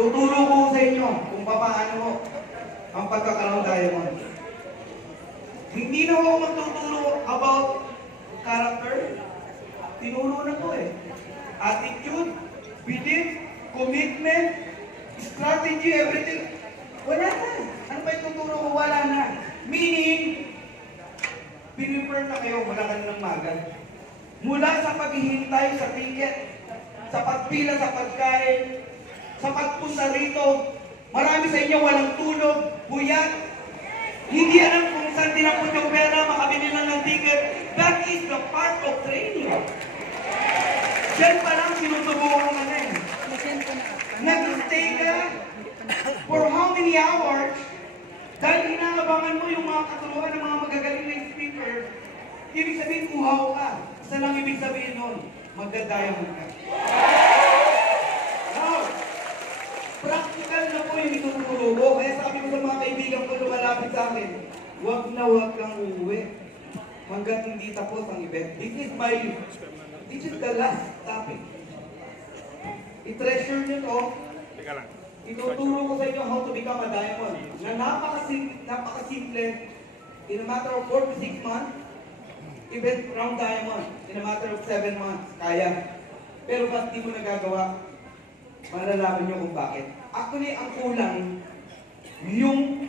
Tuturo ko sa inyo kung paano ang pagkakaroon diamond. Hindi na ako magtuturo about character. Tinuro na ko eh. Attitude, belief, commitment, strategy, everything. Wala na. Ano ba yung tuturo ko? Wala na. Meaning, pinipare na kayo mula kanilang maga. Mula sa paghihintay sa ticket, sa pagpila sa pagkain, sa pagpunta rito, marami sa inyo walang tulog, buyat, hindi alam kung saan tinapon yung pera, makabili lang ng ticket. That is the part of training. Diyan pa lang sinusubukan ko na eh. Nag-stay ka for how many hours dahil inaabangan mo yung mga katulungan ng mga magagaling na speaker. Ibig sabihin, uhaw ka. Isa lang ibig sabihin nun, magdadiamond ka. Now, practical na po yung ituturo ko. Kaya sabi ko sa mga kaibigan ko lumalapit sa akin, huwag na huwag kang uuwi hanggat hindi tapos ang event. This is the last topic. I-treasure nyo to. Ituturo ko sa inyo how to become a diamond. Na napakasimple. In a matter of 4 to 6 months, event round diamond. In a matter of 7 months, kaya. Pero ba't di mo nagagawa? Malalaman nyo kung bakit. Actually, ang kulang, yung